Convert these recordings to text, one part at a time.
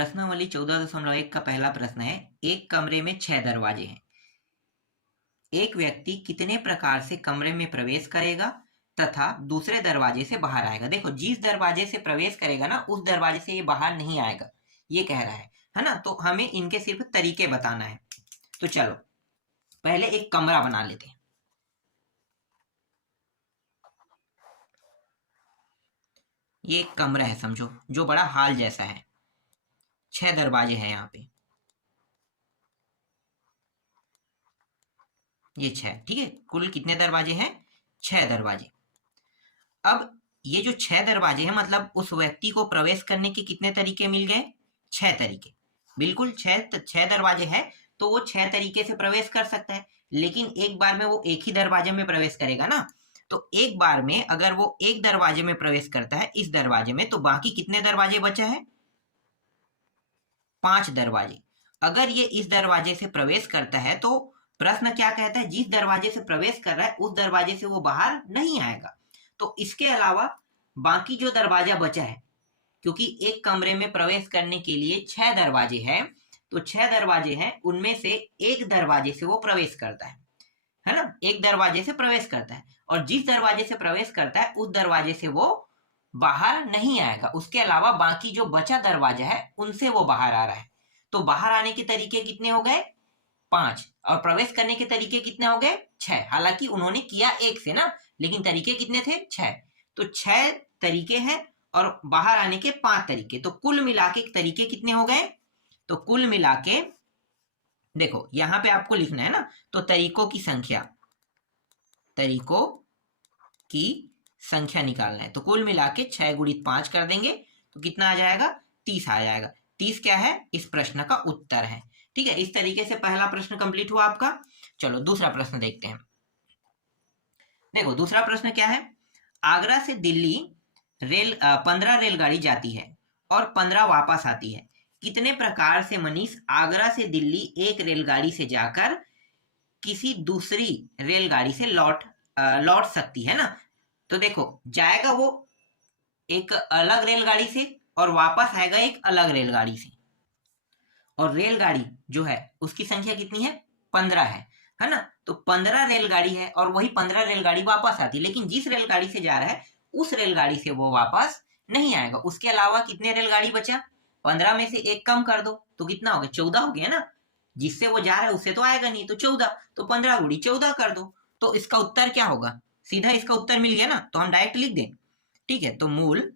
प्रश्नावली 14.1 का पहला प्रश्न है, एक कमरे में 6 दरवाजे हैं। एक व्यक्ति कितने प्रकार से कमरे में प्रवेश करेगा तथा दूसरे दरवाजे से बाहर आएगा। देखो, जिस दरवाजे से प्रवेश करेगा ना, उस दरवाजे से ये बाहर नहीं आएगा, ये कह रहा है ना। तो हमें इनके सिर्फ तरीके बताना है। तो चलो पहले एक कमरा बना लेते हैं। ये एक कमरा है समझो, जो बड़ा हॉल जैसा है। 6 दरवाजे हैं यहाँ पे, ये 6। ठीक है, कुल कितने दरवाजे हैं? 6 दरवाजे। अब ये जो 6 दरवाजे हैं, मतलब उस व्यक्ति को प्रवेश करने के कितने तरीके मिल गए? 6 तरीके। बिल्कुल, 6 दरवाजे हैं तो वो 6 तरीके से प्रवेश कर सकता है। लेकिन एक बार में वो एक ही दरवाजे में प्रवेश करेगा ना। तो एक बार में अगर वो एक दरवाजे में प्रवेश करता है, इस दरवाजे में, तो बाकी कितने दरवाजे बचे हैं? 5 दरवाजे। अगर ये इस दरवाजे से प्रवेश करता है तो प्रश्न क्या कहता है? जिस दरवाजे से प्रवेश कर रहा है उस दरवाजे से वो बाहर नहीं आएगा। तो इसके अलावा बाकी जो दरवाजा बचा है, क्योंकि एक कमरे में प्रवेश करने के लिए 6 दरवाजे हैं, तो 6 दरवाजे हैं, उनमें से एक दरवाजे से वो प्रवेश करता है ना। एक दरवाजे से प्रवेश करता है और जिस दरवाजे से प्रवेश करता है उस दरवाजे से वो बाहर नहीं आएगा। उसके अलावा बाकी जो बचा दरवाजा है उनसे वो बाहर आ रहा है। तो बाहर आने के तरीके कितने हो गए? 5। और प्रवेश करने के तरीके कितने हो गए? 6। हालांकि उन्होंने किया एक से ना, लेकिन तरीके कितने थे? 6। तो 6 तरीके हैं और बाहर आने के 5 तरीके। तो कुल मिला के तरीके कितने हो गए? तो कुल मिला के देखो, यहां पे आपको लिखना है ना, तो तरीकों की संख्या निकालना है। तो कुल मिला के 6 गुणित 5 कर देंगे तो कितना आ जाएगा? 30 आ जाएगा। 30 क्या है? इस प्रश्न का उत्तर है। ठीक है, इस तरीके से पहला प्रश्न कंप्लीट हुआ आपका। चलो दूसरा प्रश्न देखते हैं। देखो दूसरा प्रश्न क्या है? आगरा से दिल्ली 15 रेलगाड़ी जाती है और 15 वापस आती है। कितने प्रकार से मनीष आगरा से दिल्ली एक रेलगाड़ी से जाकर किसी दूसरी रेलगाड़ी से लौट सकती है ना। तो देखो, जाएगा वो एक अलग रेलगाड़ी से और वापस आएगा एक अलग रेलगाड़ी से। और रेलगाड़ी जो है उसकी संख्या कितनी है? 15 है ना। तो 15 रेलगाड़ी है और वही 15 रेलगाड़ी वापस आती है, लेकिन जिस रेलगाड़ी से जा रहा है उस रेलगाड़ी से वो वापस नहीं आएगा। उसके अलावा कितने रेलगाड़ी बचा? 15 में से एक कम कर दो तो कितना हो गया? 14 हो गया ना। जिससे वो जा रहा है उससे तो आएगा नहीं, तो 14। तो 15 गुणी 14 कर दो। तो इसका उत्तर क्या होगा? सीधा इसका उत्तर मिल गया ना, तो हम डायरेक्ट लिख दें। ठीक है, तो मूल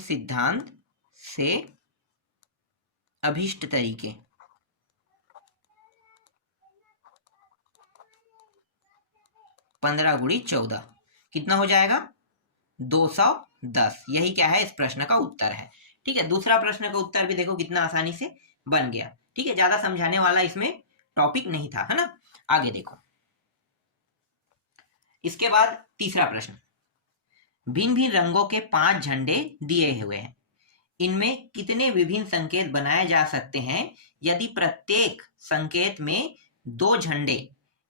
सिद्धांत से अभिष्ट तरीके। पंद्रह गुणी 14 कितना हो जाएगा? 210। यही क्या है? इस प्रश्न का उत्तर है। ठीक है, दूसरा प्रश्न का उत्तर भी देखो कितना आसानी से बन गया। ठीक है, ज्यादा समझाने वाला इसमें टॉपिक नहीं था, है ना। आगे देखो, इसके बाद तीसरा प्रश्न। भिन्न भिन्न रंगों के 5 झंडे दिए हुए हैं, इनमें कितने विभिन्न संकेत बनाए जा सकते हैं यदि प्रत्येक संकेत में 2 झंडे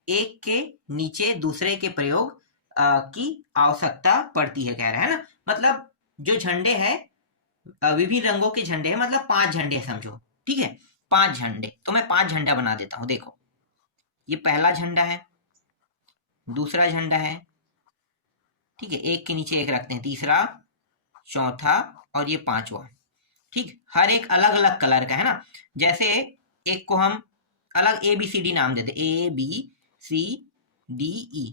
एक के नीचे दूसरे के प्रयोग की आवश्यकता पड़ती है, कह रहा है ना। मतलब जो झंडे हैं विभिन्न रंगों के झंडे हैं, मतलब 5 झंडे समझो। ठीक है, 5 झंडे। तो मैं 5 झंडा बना देता हूं। देखो, ये पहला झंडा है, दूसरा झंडा है, ठीक है, एक के नीचे एक रखते हैं, तीसरा, चौथा और ये 5वां। ठीक, हर एक अलग अलग कलर का है ना। जैसे एक को हम अलग ABCD नाम देते, ABCDE,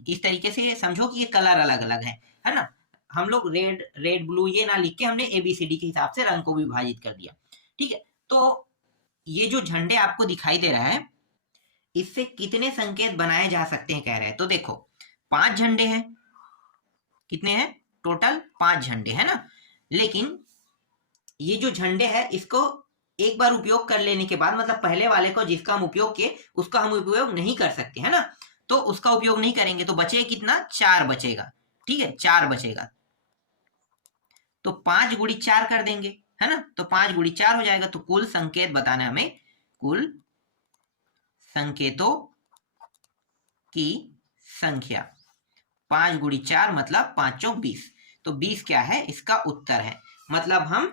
इस तरीके से समझो कि ये कलर अलग अलग है ना। हम लोग रेड ब्लू ये ना लिख के हमने ABCD के हिसाब से रंग को विभाजित कर दिया। ठीक है, तो ये जो झंडे आपको दिखाई दे रहा है, इससे कितने संकेत बनाए जा सकते हैं कह रहे हैं। तो देखो, 5 झंडे हैं। कितने हैं? टोटल 5 झंडे है ना। लेकिन ये जो झंडे हैं इसको एक बार उपयोग कर लेने के बाद, मतलब पहले वाले को जिसका हम उपयोग किए उसका हम उपयोग नहीं कर सकते, है ना। तो उसका उपयोग नहीं करेंगे तो बचेगा कितना? 4 बचेगा। ठीक है, 4 बचेगा। तो 5 गुणी 4 कर देंगे, है ना। तो 5 गुणी 4 हो जाएगा। तो कुल संकेत बताना है हमें, कुल संकेतों की संख्या। 5 गुणी 4 मतलब 5 चौक 20। तो 20 क्या है इसका उत्तर है। मतलब हम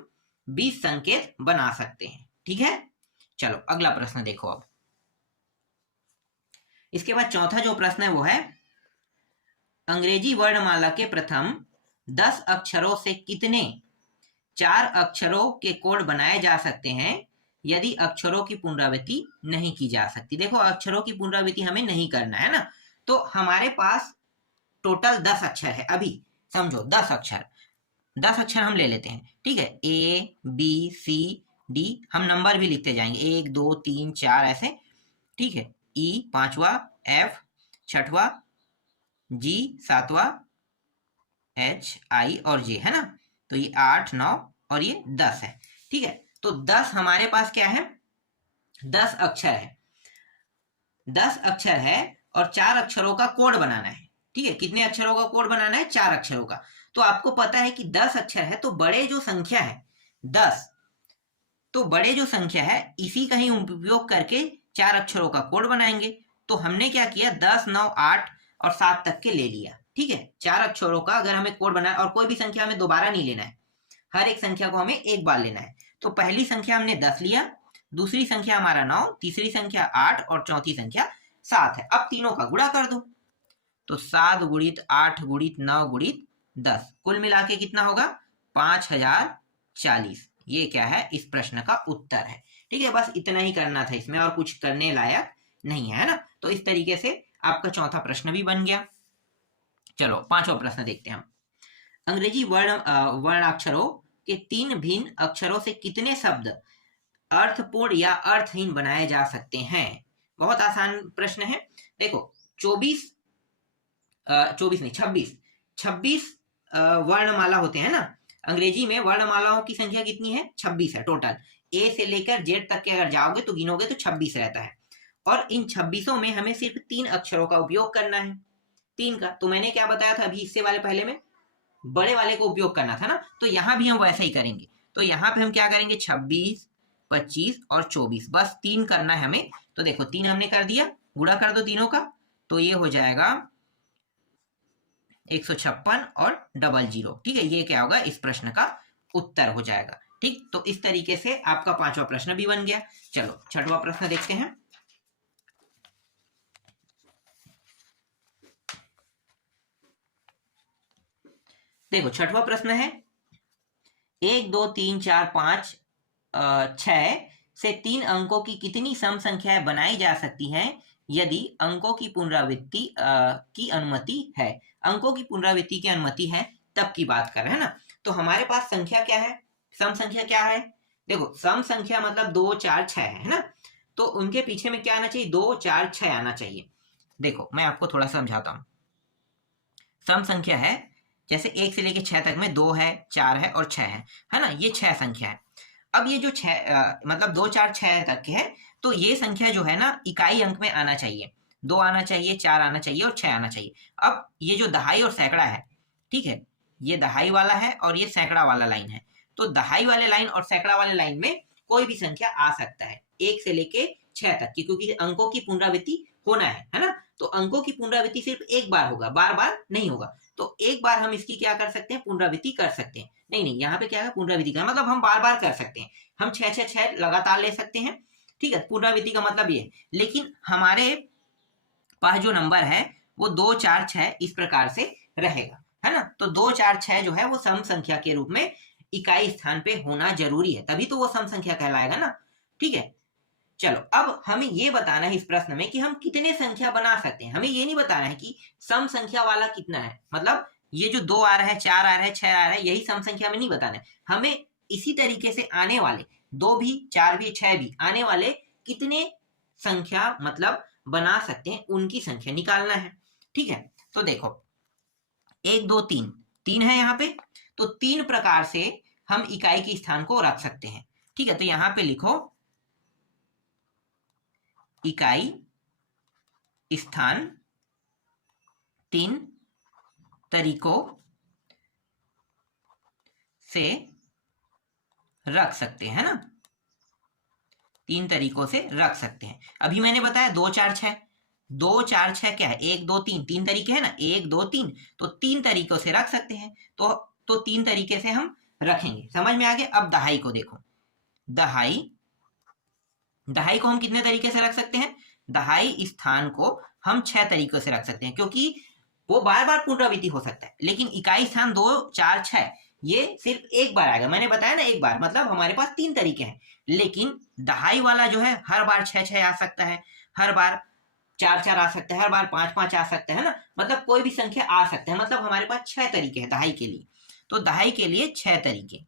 20 संकेत बना सकते हैं। ठीक है, चलो अगला प्रश्न देखो। अब इसके बाद चौथा जो प्रश्न है वो है, अंग्रेजी वर्णमाला के प्रथम 10 अक्षरों से कितने 4 अक्षरों के कोड बनाए जा सकते हैं यदि अक्षरों की पुनरावृत्ति नहीं की जा सकती। देखो अक्षरों की पुनरावृत्ति हमें नहीं करना है ना, तो हमारे पास टोटल 10 अक्षर है। अभी समझो 10 अक्षर हम ले लेते हैं। ठीक है, ए बी सी डी, हम नंबर भी लिखते जाएंगे 1 2 3 4 ऐसे। ठीक है, ई 5वां, एफ 6वां, जी 7वां, एच आई और जे, है ना। तो ये 8 9 और ये 10 है। ठीक है, तो 10 हमारे पास क्या है, 10 अक्षर है। 10 अक्षर है और 4 अक्षरों का कोड बनाना है। ठीक है, कितने अक्षरों का कोड बनाना है, 4 अक्षरों का। तो आपको पता है कि 10 अक्षर है, तो बड़े जो संख्या है 10, तो बड़े जो संख्या है इसी का ही उपयोग करके 4 अक्षरों का कोड बनाएंगे। तो हमने क्या किया, 10 9 8 और 7 तक के ले लिया। ठीक है, 4 अक्षरों का अगर हमें कोड बनाना है, और कोई भी संख्या हमें दोबारा नहीं लेना है, हर एक संख्या को हमें एक बार लेना है। तो पहली संख्या हमने 10 लिया, दूसरी संख्या हमारा 9, तीसरी संख्या 8 और चौथी संख्या 7 है। अब तीनों का गुणा कर दो, तो 7 गुणित 8 गुणित 9 गुणित 10, कुल मिला के कितना होगा, 5040। ये क्या है, इस प्रश्न का उत्तर है। ठीक है, बस इतना ही करना था इसमें, और कुछ करने लायक नहीं है ना। तो इस तरीके से आपका चौथा प्रश्न भी बन गया। चलो पांचवा प्रश्न देखते हैं हम। अंग्रेजी वर्णाक्षरों के 3 भिन्न अक्षरों से कितने शब्द अर्थपूर्ण या अर्थहीन बनाए जा सकते हैं। बहुत आसान प्रश्न है। देखो 26 वर्णमाला होते हैं ना। अंग्रेजी में वर्णमालाओं की संख्या कितनी है, 26 है टोटल। ए से लेकर जेड तक के अगर जाओगे तो गिनोगे तो 26 रहता है। और इन 26 में हमें सिर्फ 3 अक्षरों का उपयोग करना है, 3 का। तो मैंने क्या बताया था अभी इससे वाले पहले में, बड़े वाले को उपयोग करना था ना। तो यहाँ भी हम वैसा ही करेंगे। तो यहाँ पे हम क्या करेंगे, 26 25 और 24, बस 3 करना है हमें। तो देखो 3 हमने कर दिया, गुणा कर दो तीनों का, तो ये हो जाएगा 156 और 00। ठीक है, ये क्या होगा, इस प्रश्न का उत्तर हो जाएगा। ठीक, तो इस तरीके से आपका पांचवा प्रश्न भी बन गया। चलो छठवां प्रश्न देखते हैं। देखो छठवां प्रश्न है, 1 2 3 4 5 6 से 3 अंकों की कितनी सम संख्याएं बनाई जा सकती हैं यदि अंकों की पुनरावृत्ति की अनुमति है। अंकों की पुनरावृत्ति की अनुमति है तब की बात कर रहे हैं ना। तो हमारे पास संख्या क्या है, सम संख्या क्या है। देखो सम संख्या मतलब 2 4 6 है ना। तो उनके पीछे में क्या आना चाहिए, 2 4 6 आना चाहिए। देखो मैं आपको थोड़ा समझाता हूँ। सम संख्या है जैसे 1 से लेकर 6 तक में 2 है 4 है और 6 है ना। ये 6 संख्या है। अब ये जो 6 मतलब 2 4 6 तक के है, तो ये संख्या जो है ना इकाई अंक में आना चाहिए। 2 आना चाहिए, 4 आना चाहिए और 6 आना चाहिए। अब ये जो दहाई और सैकड़ा है, ठीक है, ये दहाई वाला है और ये सैकड़ा वाला लाइन है। तो दहाई वाले लाइन और सैकड़ा वाले लाइन में कोई भी संख्या आ सकता है 1 से लेके 6 तक की, क्योंकि अंकों की पुनरावृत्ति होना है ना। तो अंकों की पुनरावृत्ति सिर्फ एक बार होगा, बार बार नहीं होगा। तो एक बार हम इसकी क्या कर सकते हैं, पुनरावृत्ति कर सकते हैं। नहीं यहाँ पे क्या है, पुनरावृत्ति का मतलब हम बार बार कर सकते हैं। हम 6 6 6 लगातार ले सकते हैं। ठीक है, पुनरावृत्ति का मतलब ये है। लेकिन हमारे पास जो नंबर है वो 2 4 6 इस प्रकार से रहेगा, है ना। तो 2 4 6 जो है वो सम संख्या के रूप में इकाई स्थान पे होना जरूरी है, तभी तो वो सम संख्या कहलाएगा ना। ठीक है, चलो अब हमें ये बताना है इस प्रश्न में कि हम कितने संख्या बना सकते हैं। हमें ये नहीं बताना है कि सम संख्या वाला कितना है, मतलब ये जो 2 आ रहा है 4 आ रहा है 6 आ रहा है, यही सम संख्या में नहीं बताना है हमें। इसी तरीके से आने वाले 2 भी 4 भी 6 भी आने वाले कितने संख्या मतलब बना सकते हैं, उनकी संख्या निकालना है। ठीक है, तो देखो 1 2 3 3 है यहाँ पे। तो 3 प्रकार से हम इकाई के स्थान को रख सकते हैं। ठीक है, तो यहाँ पे लिखो इकाई स्थान 3 तरीकों से रख सकते हैं ना, 3 तरीकों से रख सकते हैं। अभी मैंने बताया 2 4 6, 2 4 6 क्या है, 1 2 3 3 तरीके हैं ना, 1 2 3। तो 3 तरीकों से रख सकते हैं। तो तो 3 तरीके से हम रखेंगे। समझ में आ गया। अब दहाई को देखो, दहाई को हम कितने तरीके से रख सकते हैं? दहाई स्थान को हम 6 तरीकों से रख सकते हैं, क्योंकि वो बार बार पुनरावृत्ति हो सकता है, लेकिन इकाई स्थान 2, 4, 6 ये सिर्फ एक बार आएगा। मैंने बताया ना, एक बार, मतलब हमारे पास 3 तरीके हैं, लेकिन दहाई वाला जो है हर बार 6 आ सकता है, हर बार 4 आ सकता है, हर बार 5 आ सकता है ना, मतलब कोई भी संख्या आ सकता है। मतलब हमारे पास 6 तरीके हैं दहाई के लिए। तो दहाई के लिए 6 तरीके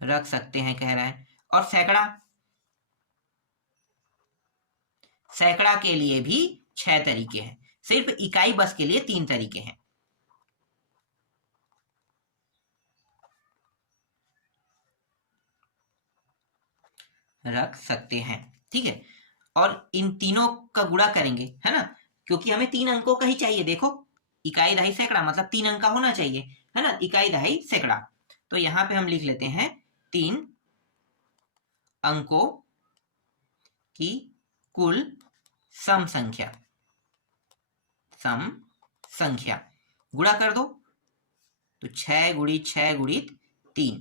रख सकते हैं कह रहा है। और सैकड़ा के लिए भी 6 तरीके हैं। सिर्फ इकाई बस के लिए 3 तरीके हैं। रख सकते हैं, ठीक है। और इन तीनों का गुणा करेंगे, है ना, क्योंकि हमें 3 अंकों का ही चाहिए। देखो, इकाई दहाई सैकड़ा मतलब 3 अंक का होना चाहिए, है ना, इकाई दहाई सैकड़ा। तो यहां पे हम लिख लेते हैं 3 अंकों की कुल सम संख्या गुणा कर दो। तो 6 गुणित 6 गुणित 3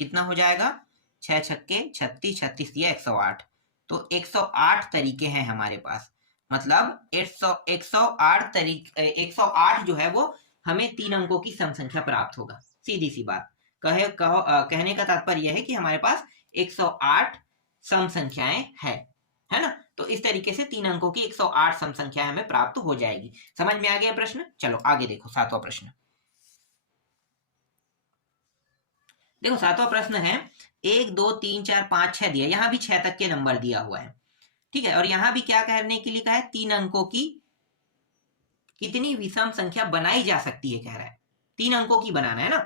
कितना हो जाएगा? 6 छक्के 36, 36 दिया 108। तो 108 तरीके हैं हमारे पास, मतलब 108 जो है वो हमें 3 अंकों की सम संख्या प्राप्त होगा। सीधी सी बात। कहने का तात्पर्य यह है कि हमारे पास 108 सम संख्याएं है ना। तो इस तरीके से 3 अंकों की 108 सम संख्याएं हमें प्राप्त हो जाएगी। समझ में आ गया प्रश्न? चलो आगे देखो, 7वां प्रश्न। देखो 7वां प्रश्न है, 1, 2, 3, 4, 5, 6 दिया, यहां भी 6 तक के नंबर दिया हुआ है, ठीक है। और यहां भी क्या करने के लिए कहा है? 3 अंकों की कितनी विषम संख्या बनाई जा सकती है, कह रहा है। 3 अंकों की बनाना है ना,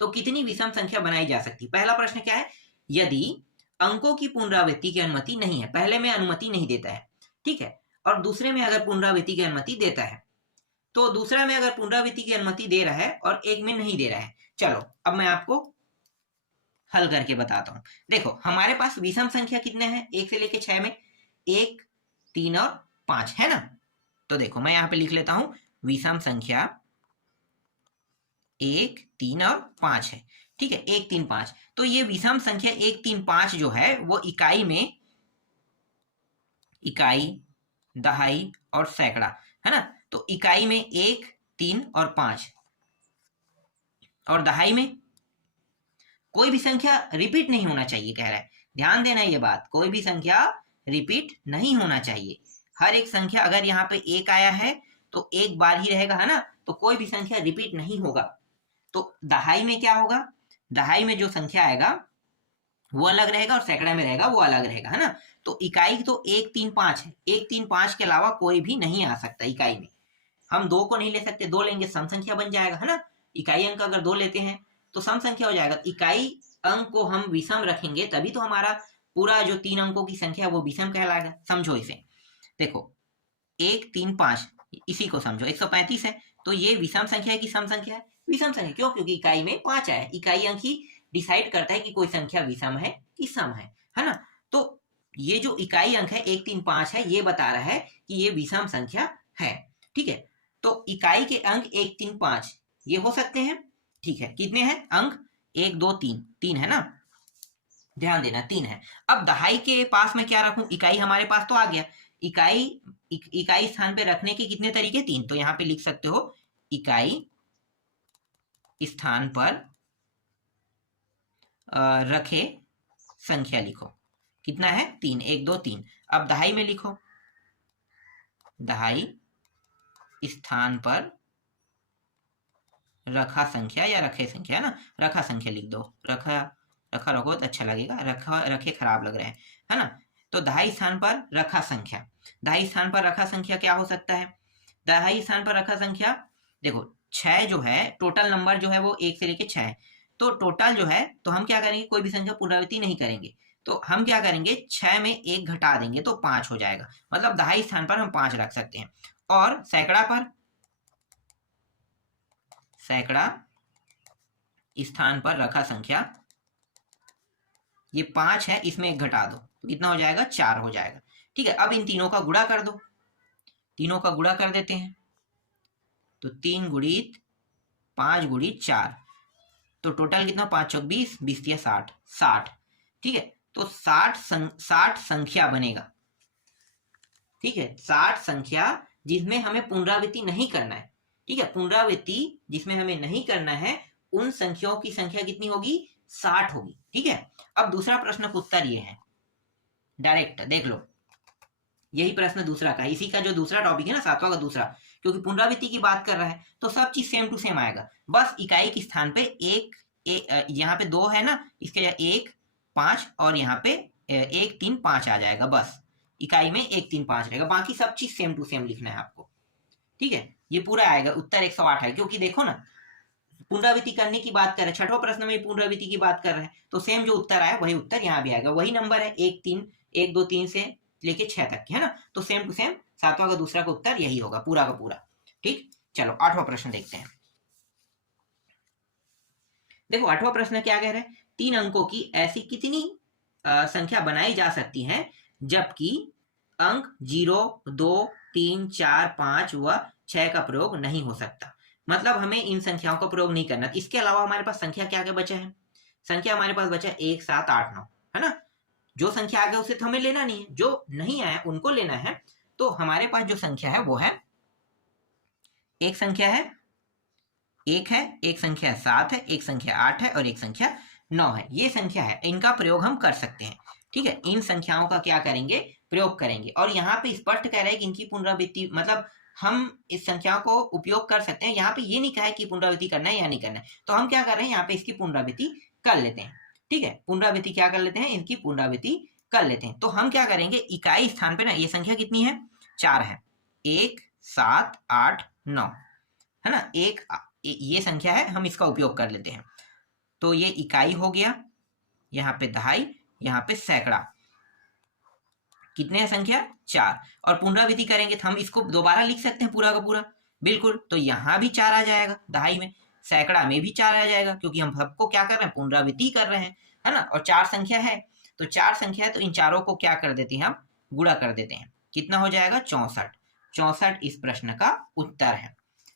तो कितनी विषम संख्या बनाई जा सकती है। पहला प्रश्न क्या है? यदि अंकों की पुनरावृत्ति की अनुमति नहीं है, पहले में अनुमति नहीं देता है, ठीक है, और दूसरे में अगर पुनरावृत्ति की अनुमति देता है, तो दूसरा में अगर पुनरावृत्ति की अनुमति दे रहा है और एक में नहीं दे रहा है। चलो अब मैं आपको हल करके बताता हूं। देखो हमारे पास विषम संख्या कितने हैं 1 से लेके 6 में? 1, 3 और 5 है ना। तो देखो मैं यहां पे लिख लेता हूं, विषम संख्या 1, 3 और 5 है, ठीक है। 1, 3, 5। तो ये विषम संख्या 1, 3, 5 जो है वो इकाई में इकाई, दहाई और सैकड़ा, है ना। तो इकाई में 1, 3 और 5, और दहाई में कोई भी संख्या रिपीट नहीं होना चाहिए, कह रहा है। ध्यान देना ये बात, कोई भी संख्या रिपीट नहीं होना चाहिए। हर एक संख्या, अगर यहाँ पे 1 आया है तो एक बार ही रहेगा, है ना, तो कोई भी संख्या रिपीट नहीं होगा। तो दहाई में क्या होगा? दहाई में जो संख्या आएगा वो अलग रहेगा और सैकड़ा में रहेगा वो अलग रहेगा, है ना। तो इकाई तो 1, 3, 5 है, 1, 3, 5 के अलावा कोई भी नहीं आ सकता इकाई में। हम 2 को नहीं ले सकते, 2 लेंगे सम संख्या बन जाएगा, है ना। इकाई अंक अगर 2 लेते हैं तो सम संख्या हो जाएगा। इकाई अंक को हम विषम रखेंगे तभी तो हमारा पूरा जो 3 अंकों की संख्या वो विषम कहलाएगा। समझो इसे, देखो 1, 3, 5, इसी को समझो 135 है, तो ये विषम संख्या है कि सम संख्या है? विषम संख्या। क्यों? क्योंकि इकाई में 5 आया। इकाई अंक ही डिसाइड करता है कि कोई संख्या विषम है कि सम है ना। तो ये जो इकाई अंक है 1, 3, 5 है, ये बता रहा है कि ये विषम संख्या है, ठीक है। तो इकाई के अंक 1, 3, 5 ये हो सकते हैं, ठीक है। कितने हैं अंक? 1, 2, 3, 3 है ना, ध्यान देना 3 है। अब दहाई के पास में क्या रखूं? इकाई हमारे पास तो आ गया। इकाई स्थान पे रखने के कितने तरीके? 3। तो यहां पे लिख सकते हो इकाई स्थान पर रखे संख्या लिखो। कितना है? 3, 1, 2, 3। अब दहाई में लिखो, दहाई स्थान पर रखा संख्या या रखे संख्या, है ना, रखा संख्या लिख दो। रखा रखो तो अच्छा लगेगा, रखे खराब लग रहे हैं, है ना। तो दहाई स्थान पर रखा संख्या, दहाई स्थान पर रखा संख्या क्या हो सकता है? दहाई स्थान पर रखा संख्या, देखो 6 जो है, टोटल नंबर जो है वो 1 से लेके 6 है। तो टोटल जो है, तो हम क्या करेंगे? कोई भी संख्या पुनरावृत्ति नहीं करेंगे, तो हम क्या करेंगे? 6 में 1 घटा देंगे तो 5 हो जाएगा। मतलब दहाई स्थान पर हम 5 रख सकते हैं। और सैकड़ा पर, सैकड़ा स्थान पर रखा संख्या, ये 5 है, इसमें 1 घटा दो तो कितना हो जाएगा? 4 हो जाएगा, ठीक है। अब इन तीनों का गुणा कर दो, तीनों का गुणा कर देते हैं। तो 3 गुणित 5 गुणित 4, तो टोटल कितना, 5 चौक 20, 20 या 60, 60। ठीक है, तो 60 संख्या बनेगा। ठीक है, 60 संख्या जिसमें हमें पुनरावृत्ति नहीं करना है। ठीक है, पुनरावृत्ति जिसमें हमें नहीं करना है उन संख्याओं की संख्या कितनी होगी, 60 होगी। ठीक है, अब दूसरा प्रश्न का उत्तर ये है, डायरेक्ट देख लो, यही प्रश्न दूसरा का, इसी का जो दूसरा टॉपिक है ना, 7वां का दूसरा, क्योंकि पुनरावृत्ति की बात कर रहा है तो सब चीज सेम टू सेम आएगा। बस इकाई के स्थान पे यहाँ पे 2 है ना, इसके 1 5 और यहाँ पे 1 3 5 आ जाएगा। बस इकाई में 1 3 5 रहेगा, बाकी सब चीज सेम टू सेम लिखना है आपको। ठीक है, ये पूरा आएगा, उत्तर 108 है। क्योंकि देखो ना, पुनरावृत्ति करने की बात कर रहे हैं, 6वां प्रश्न में पुनरावृत्ति की बात कर रहे हैं, तो सेम जो उत्तर आया वही उत्तर यहाँ भी आएगा। वही नंबर है 1 2 3 से लेके 6 तक के, है ना, तो सेम टू सेम 7वां का दूसरा का उत्तर यही होगा पूरा का पूरा। ठीक, चलो 8वां प्रश्न देखते हैं। देखो 8वां प्रश्न क्या कह रहे हैं, 3 अंकों की ऐसी कितनी संख्या बनाई जा सकती है जबकि अंक 0 2 3 4 5 व 6 का प्रयोग नहीं हो सकता। मतलब हमें इन संख्याओं का प्रयोग नहीं करना। इसके अलावा हमारे पास संख्या क्या क्या बचा है, संख्या हमारे पास बचा 1 7 8 9, है ना। जो संख्या आ गया उसे तो हमें लेना नहीं है, जो नहीं आया उनको लेना है। तो हमारे पास जो संख्या है वो है, एक संख्या है 1 है, एक संख्या 7 है, एक संख्या 8 है और एक संख्या 9 है। ये संख्या है, इनका प्रयोग हम कर सकते हैं। ठीक है, इन संख्याओं का क्या करेंगे, प्रयोग करेंगे। और यहाँ पे स्पष्ट कह रहे हैं कि इनकी पुनरावृत्ति, मतलब हम इस संख्या को उपयोग कर सकते हैं। यहाँ पे ये नहीं कहा है कि पुनरावृत्ति करना है या नहीं करना है, तो हम क्या कर रहे हैं, यहाँ पे इसकी पुनरावृत्ति कर लेते हैं। ठीक है, पुनरावृत्ति क्या कर लेते हैं, इनकी पुनरावृत्ति कर लेते हैं। तो हम क्या करेंगे, इकाई स्थान पे ना ये संख्या कितनी है, 4 है, 1 7 8 9, है ना। ये संख्या है, हम इसका उपयोग कर लेते हैं। तो ये इकाई हो गया, यहाँ पे दहाई, यहाँ पे सैकड़ा, कितने हैं संख्या, 4। और पुनरावृत्ति करेंगे तो हम इसको दोबारा लिख सकते हैं पूरा का पूरा, बिल्कुल। तो यहाँ भी 4 आ जाएगा, दहाई में, सैकड़ा में भी 4 आ जाएगा, क्योंकि हम सबको क्या कर रहे हैं, पुनरावृत्ति कर रहे हैं, है ना। और 4 संख्या है, तो 4 संख्या है, तो इन चारों को क्या कर देते हैं, हम गुणा कर देते हैं। कितना हो जाएगा, 64। 64 इस प्रश्न का उत्तर है।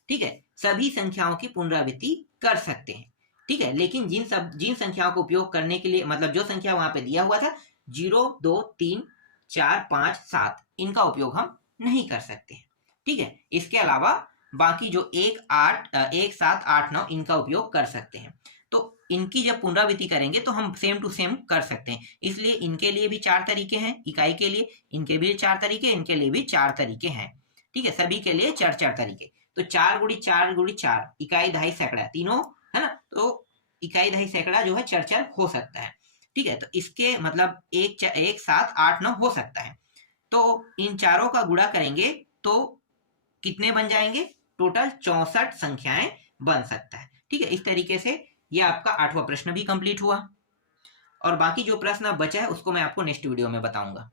ठीक है, सभी संख्याओं की पुनरावृत्ति कर सकते हैं। ठीक है, लेकिन जिन संख्याओं को उपयोग करने के लिए, मतलब जो संख्या वहां पे दिया हुआ था 0 2 3 4 5 7, इनका उपयोग हम नहीं कर सकते हैं। ठीक है, इसके अलावा बाकी जो 1 7 8 9 इनका उपयोग कर सकते हैं। तो इनकी जब पुनरावृत्ति करेंगे तो हम सेम टू सेम कर सकते हैं। इसलिए इनके लिए भी 4 तरीके हैं, इकाई के लिए इनके भी 4 तरीके, इनके लिए भी 4 तरीके हैं। ठीक है, सभी के लिए 4 तरीके। तो 4 गुणित 4 इकाई दहाई सैकड़ा, तीनों, है ना। तो इकाई दहाई सैकड़ा जो है 4 हो सकता है। ठीक है, तो इसके मतलब 1 7 8 9 हो सकता है। तो इन चारों का गुणा करेंगे तो कितने बन जाएंगे, टोटल 64 संख्याएं बन सकता है। ठीक है, इस तरीके से ये आपका 8वां प्रश्न भी कंप्लीट हुआ। और बाकी जो प्रश्न बचा है उसको मैं आपको नेक्स्ट वीडियो में बताऊंगा।